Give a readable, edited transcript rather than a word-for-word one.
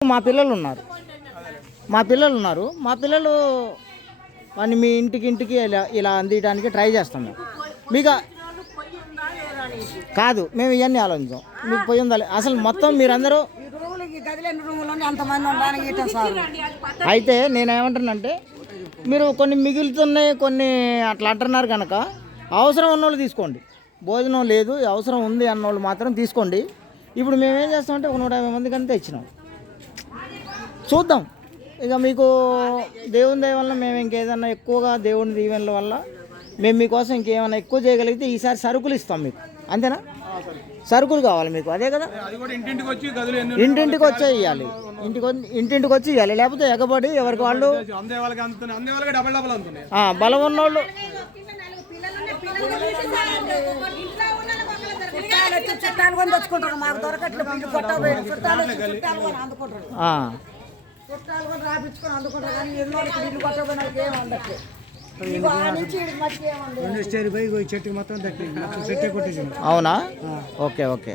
మా పిల్లలు ఉన్నారు మా పిల్లలు వాడిని మీ ఇంటికి ఇలా అందించడానికి ట్రై చేస్తాం మేము. మీకు కాదు, మేము ఇవన్నీ ఆలోచించాం. మీకు పోయి ఉండాలి అసలు మొత్తం మీరందరూ. అయితే నేనేమంటానంటే మీరు కొన్ని మిగులుతున్నాయి, కొన్ని అట్లా అంటున్నారు కనుక అవసరం ఉన్నోళ్ళు తీసుకోండి. భోజనం లేదు, అవసరం ఉంది అన్నోళ్ళు మాత్రం తీసుకోండి. ఇప్పుడు మేమేం చేస్తామంటే 150 మందికి అంతే ఇచ్చినాం. చూద్దాం ఇక మీకు దేవుని దయ వల్ల మేము ఇంకేదన్నా ఎక్కువగా దేవుని దీవెనల వల్ల మేము మీకోసం ఇంకేమైనా ఎక్కువ చేయగలిగితే ఈసారి సరుకులు ఇస్తాం మీకు. అంతేనా? సరుకులు కావాలి మీకు, అదే కదా. ఇంటింటికి వచ్చే ఇవ్వాలి, ఇంటింటికి వచ్చి ఇవ్వాలి. లేకపోతే ఎగబడి ఎవరికి వాళ్ళు బలం ఉన్నోళ్ళు అవునా? ఓకే.